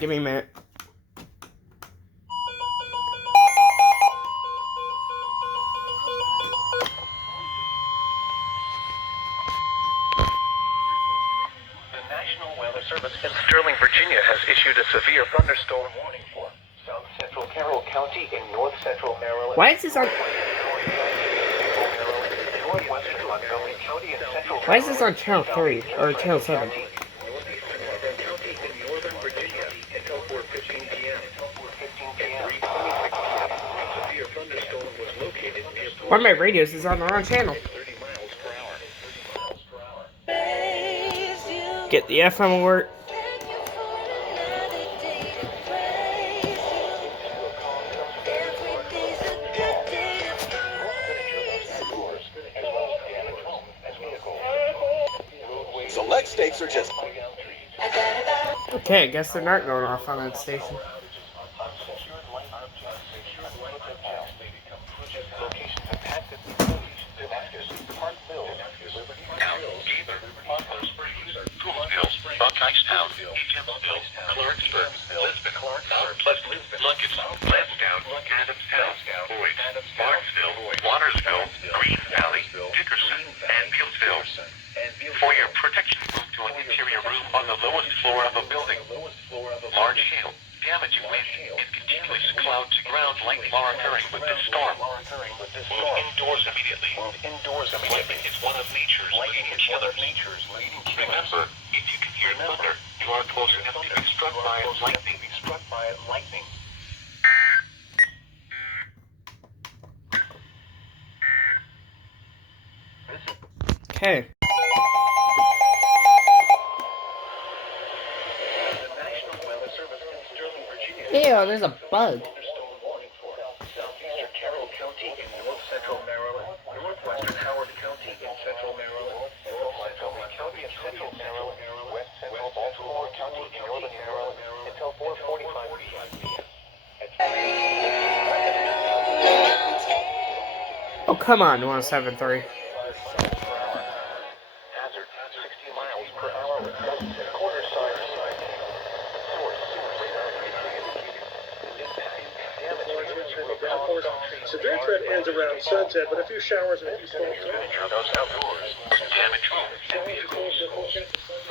Give me a minute. The National Weather Service in Sterling, Virginia has issued a severe thunderstorm warning for South Central Carroll County in North Central Maryland. Why is this on? Why is this on channel 3 or channel 7? One of my radios is on the wrong channel. Get the FM alert. Select stakes are just... Okay, I guess they're not going off on that station. Buckeystown, Eatonville, Clarksburg, Lisbon, Pleasantville, Lunkenstown, Lansdowne, Adamstown, Boyd, Marksville, Watersville, Green Valley, Dickerson, and Bealsville. For your protection, move to an interior room on the lowest floor of a building. Large hail, damaging wind, and continuous cloud-to-ground lightning are occurring with this storm. Move indoors immediately. Lightning is one of nature's leading killers. Remember, if you can hear thunder, you are close enough to be struck by lightning. Okay. The National Weather Service in Sterling, Virginia. Ew, there's a bug. Thunderstorm warning for southeastern Carroll County in north central Maryland, northwestern Howard County in central Maryland, north central County in central Maryland, west central Baltimore County in northern Maryland until 4:45 p.m. Oh, come on, 107.3. Hazard 60 miles per hour with gusts and quarter size. Source radar Severe threat ends around sunset, but a few showers and a few storms. Those outdoors. Damage homes and vehicles.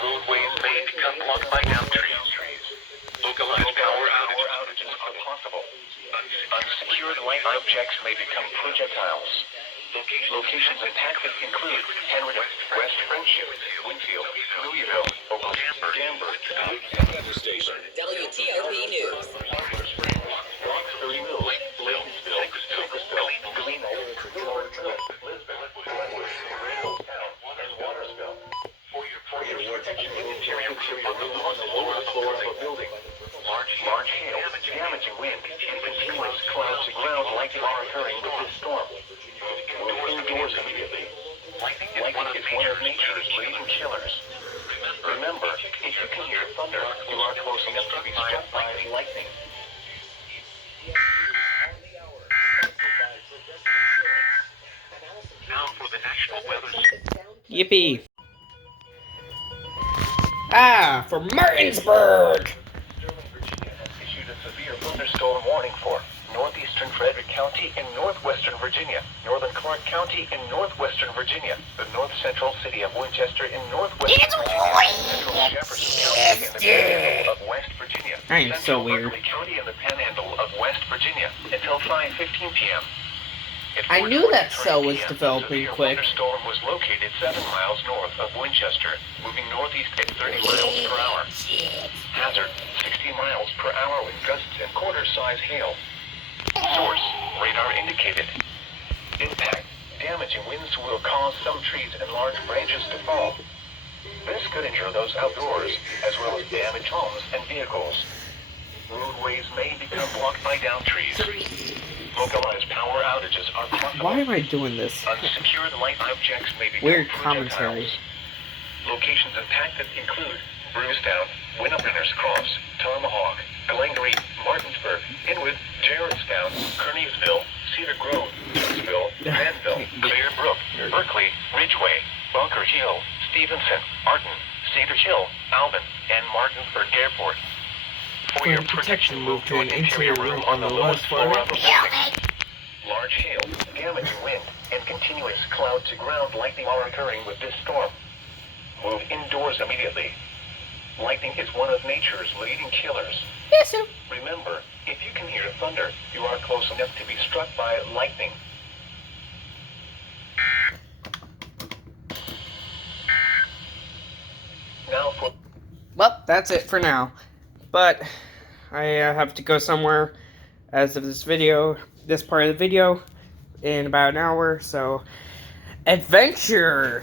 Roadways may become blocked by downed trees. Localized power outages are possible. Unsecured light objects may become projectiles. Locations impacted include Henry, West Friendship, Winfield, Louisville, Danvers, Station. WTOP News. Roxbury Mills, Ladensville, Bakersville, Galena, Lisbon, Randallstown, and Watersville. For your protection, interior on the lowest floor of a building. Large hail, damaging wind, and continuous cloud-to-ground lightning are occurring with this storm. Move indoors immediately. Lightning is one of nature's leading killers. Remember, if you can hear thunder, you are close enough to be struck by lightning. Now for the National Weather. Yippee. Ah, for Martinsburg! Sterling, Virginia has issued a severe thunderstorm warning for northeastern Frederick County in northwestern Virginia, northern Clark County in northwestern Virginia, the north central city of Winchester in northwestern Virginia, central Jefferson County in the panhandle of West Virginia, I am so central weird. Berkeley County in the panhandle of West Virginia until 5:15 p.m. At I knew that 4:23 cell was p.m., developing the quick. thunderstorm was located 7 miles north of Winchester, moving northeast at 30 miles per hour. Hazard 60 miles per hour with gusts and quarter-size hail. Source radar indicated. Impact damaging winds will cause some trees and large branches to fall. This could injure those outdoors, as well as damage homes and vehicles. Roadways may become blocked by downed trees. Localized power outages are possible. Why am I doing this? Unsecured light objects may become Weird projectiles. commentary. Locations impacted include Brucetown, Winnipenners Cross, Tomahawk, Glengarry, Martinsburg, Inwood, Gerardstown, Kearneysville, Cedar Grove, Jonesville, Danville, Clear Brook, Berkeley, Ridgeway, Bunker Hill, Stevenson, Arden, Cedar Hill, Alvin, and Martinsburg Airport. For For your protection, move to an interior room on the lowest floor of the building. Large hail, damaging wind, and continuous cloud-to-ground lightning are occurring with this storm. Move indoors immediately. Lightning is one of nature's leading killers. Yes, sir. Remember, if you can hear thunder, you are close enough to be struck by lightning. Now for... Well, that's it for now. But I have to go somewhere as of this video, this part of the video, in about an hour. So, adventure!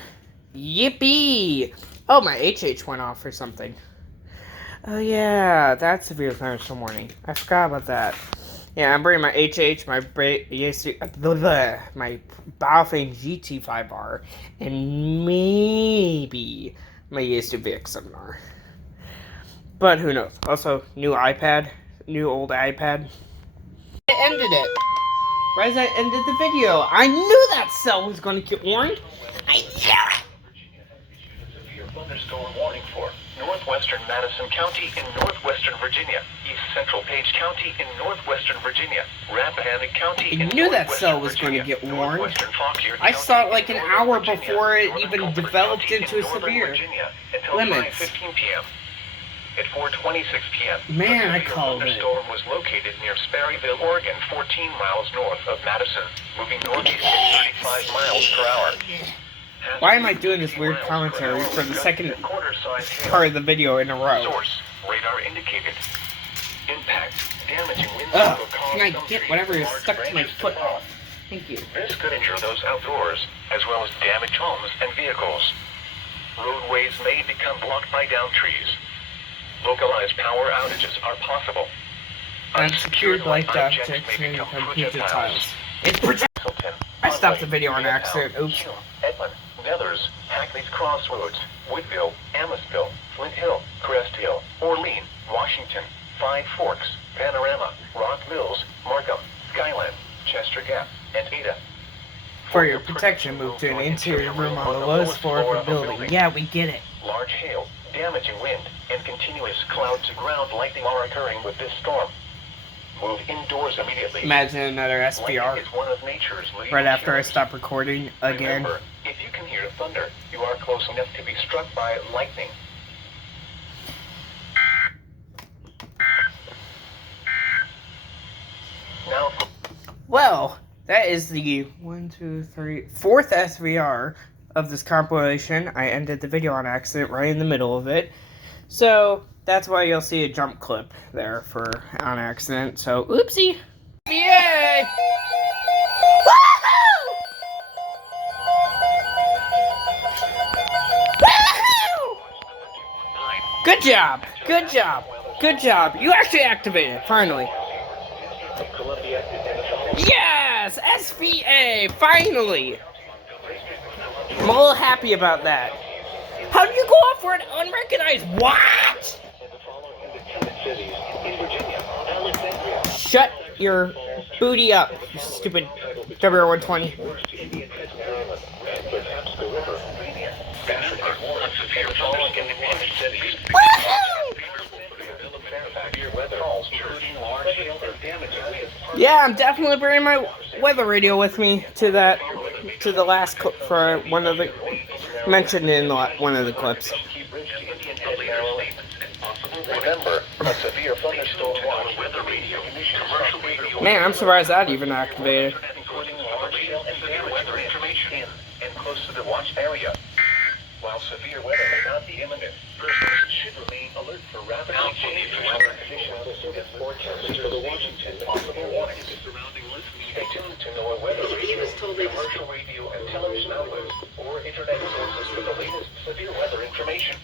Yippee! Oh, my HH went off or something. Oh yeah, that's severe thunderstorm warning. I forgot about that. Yeah, I'm bringing my HH, my my Baofeng GT5R, and maybe my Yaesu VX7R. But who knows? Also, new iPad, new old iPad. I ended it. Right as I ended the video, I knew that cell was going to get warned. I knew it. Severe thunderstorm warning for northwestern Madison County in northwestern Virginia, east central Page County in northwestern Virginia, Rappahannock County I in knew that northwestern cell was Virginia, going to get warned. northwestern Fauquier I County saw it like in an northern hour Virginia, before it northern even Culpeper developed County into in a northern severe. Virginia until Limits. 5:15 p.m. At 4:26 p.m., Man, a I severe called it. thunderstorm was located near Sperryville, Oregon, 14 miles north of Madison, moving northeast at 35 miles per hour. Why am I doing this weird commentary for the second part of the video in a row? Source, radar indicated. Impact, damaging winds Ugh, will cause can I some get trees whatever and is large stuck to my branches foot fall. off? Thank you. This could injure those outdoors, as well as damage homes and vehicles. Roadways may become blocked by downed trees. Localized power outages are possible. Unsecured light objects may become projectiles. It's projectile. I stopped the video on accident. Oops. Edmond, Nethers, Hackney's Crossroads, Woodville, Amosville, Flint Hill, Crest Hill, Orlean, Washington, Five Forks, Panorama, Rock Mills, Markham, Skyland, Chester Gap, and Ada. For your protection, move to an interior room on the lowest floor of the building. Yeah, we get it. Large hail, damaging wind, and continuous cloud-to-ground lightning are occurring with this storm. Move indoors immediately. Imagine another Lightning SPR is one of nature's leading right after I killers. stop recording again. Remember, if you can hear thunder, you are close enough to be struck by lightning. Now, Well, that is the 4th SVR of this compilation. I ended the video on accident right in the middle of it. So, that's why you'll see a jump clip there for on accident. So, oopsie. Yay! Good job! Good job! Good job! You actually activated, finally. Yes! SVA! Finally! I'm a little happy about that. How did you go off for an unrecognized? What? Shut your booty up, you stupid WR120. Yeah, I'm definitely bringing my weather radio with me to the last clip for one of the mentioned in one of the clips. remember, a severe thunderstorm watch weather radio, commercial radio, Man, I'm surprised that even activated. including large hail and severe weather information in and close to the watch area. While severe weather may not be imminent, persons should remain alert for rapidly changing weather conditions and forecasts for the Washington possible warnings. Stay tuned to NOAA Weather Radio, commercial radio and television outlets, or internet sources for the latest severe weather information.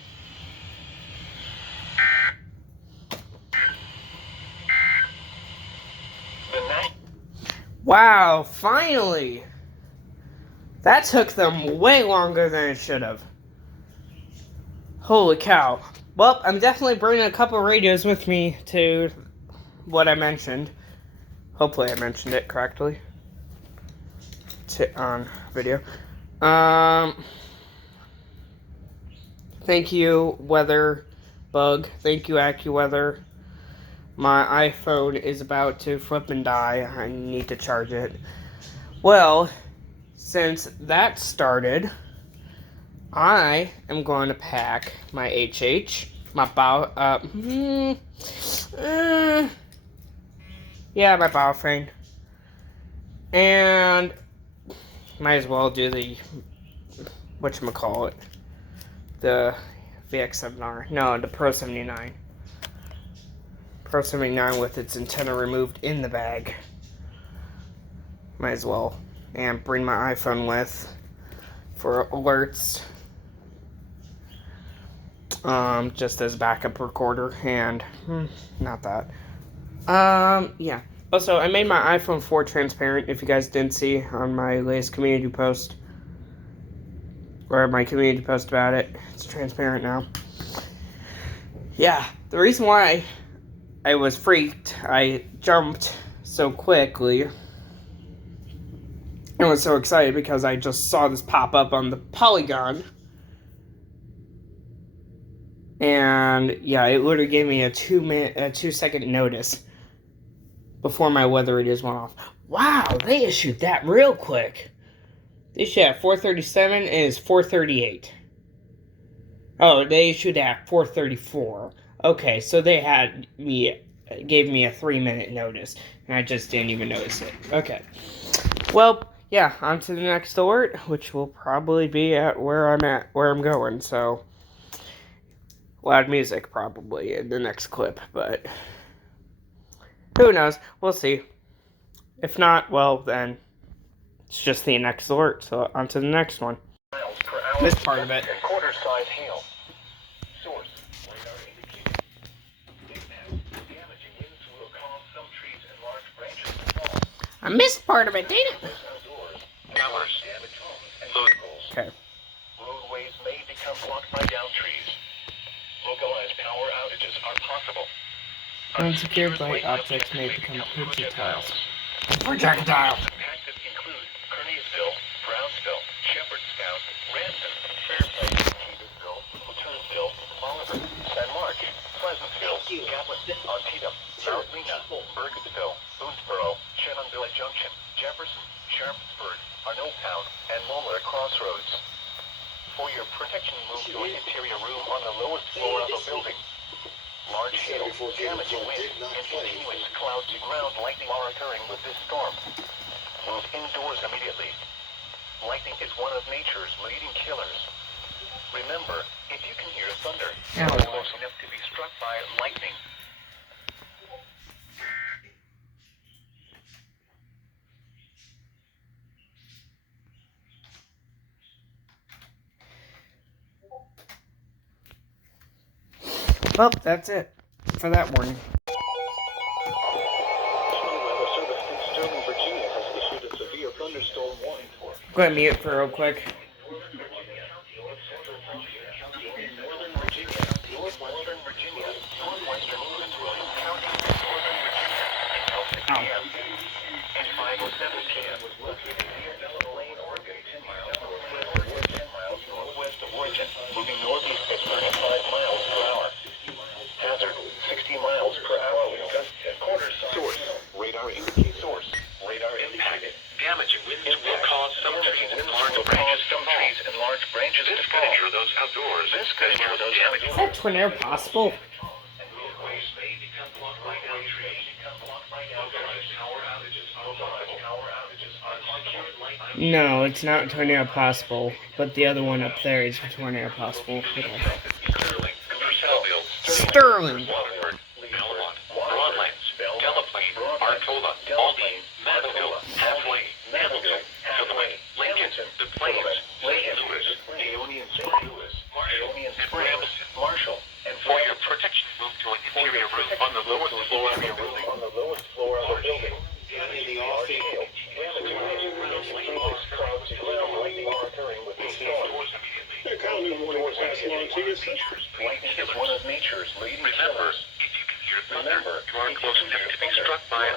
The night. Wow, finally! That took them way longer than it should have. Holy cow. Well, I'm definitely bringing a couple radios with me to what I mentioned. Hopefully I mentioned it correctly. On video. Thank you, Weather Bug. Thank you, AccuWeather. My iPhone is about to flip and die. I need to charge it. Well, since that started, I am going to pack my HH, my bow, my bow frame, and might as well do the, whatchamacallit, the VX7R, no, the Pro 79. Pro 79 with its antenna removed in the bag. Might as well. And bring my iPhone with for alerts. Just as backup recorder, and not that. Yeah. Also, I made my iPhone 4 transparent, if you guys didn't see on my latest community post. Or my community post about it. It's transparent now. Yeah, the reason why I was freaked, I jumped so quickly, and was so excited because I just saw this pop up on the Polygon. And yeah, it literally gave me a 2-second notice before my weather radios went off. Wow, they issued that real quick. They issued at 4:37 and it's 4:38. Oh, they issued at 4:34. Okay, so they gave me a 3-minute notice, and I just didn't even notice it. Okay. Well, yeah, on to the next alert, which will probably be at where I'm going, so loud music probably in the next clip, but who knows? We'll see. If not, well, then it's just the next alert, so on to the next one. This part of it. Quarter-size hail. Source. Radar indicated. Damaging winds will cause some trees and large branches to fall. I missed part of it, didn't it? Towers. Damage homes and vehicles. Okay. Roadways may become blocked by downed trees. Localized power outages are possible. Unsecured light objects may become projectiles. Projectile! Impacted include Kearneysville, Brownsville, Shepherdstown, Ransom, Fairplace, Keevansville, Laturnsville, Oliver, San Mark, Pleasantville, Galveston, Antietam, South Lena, Burkittsville, Boonesboro, Shannonville Junction, Jefferson, Sharpsburg, Arnoldtown, and Moeller Crossroads. For your protection, move to an interior room on the lowest floor of a building. Large hail, damaging wind, and continuous cloud-to-ground lightning are occurring with this storm. Move indoors immediately. Lightning is one of nature's leading killers. Remember, if you can hear thunder, you are close enough to be struck by lightning. Well, that's it for that warning. National Weather Service in Sterling, Virginia has issued a severe thunderstorm warning for Go ahead and mute for real quick. Northern Virginia, Northwestern Virginia, Northwestern Prince William County, Northern Virginia, until 6 p.m. At 5:07 p.m. Located near Bella Lane, Oregon, 10 miles northwest of Oregon, moving northeast at 35 miles per hour. Hazard, 60 miles per hour with gusts at quarter source. Radar indicates source. Radar indicated. Damaging winds will cause some trees and large branches to fall. This could injure those outdoors. This could injure those Is that tornado possible? Roadways may become blocked by down trees. Localized power outages are possible. No, it's not tornado possible, but the other one up there is tornado possible. Okay. Sterling! Waterford, Belmont, Broadlands, Delaplane, Arcola, Aldine, Madville, Halfway, Hamilton, Lincoln, The Plains, St. Louis, Aeonian St. Louis, and Ramsden. Marshall, and For your protection, move to an interior room on the lowest floor of your building. on the lowest floor of the building. In the off-field, clouds and ground lightning are occurring with this storm. Indoors immediately. They're counting on warning pass along to you, sir. Lightning is one of nature's leading Remember, killers. if you can hear thunder, you are close enough to be struck by a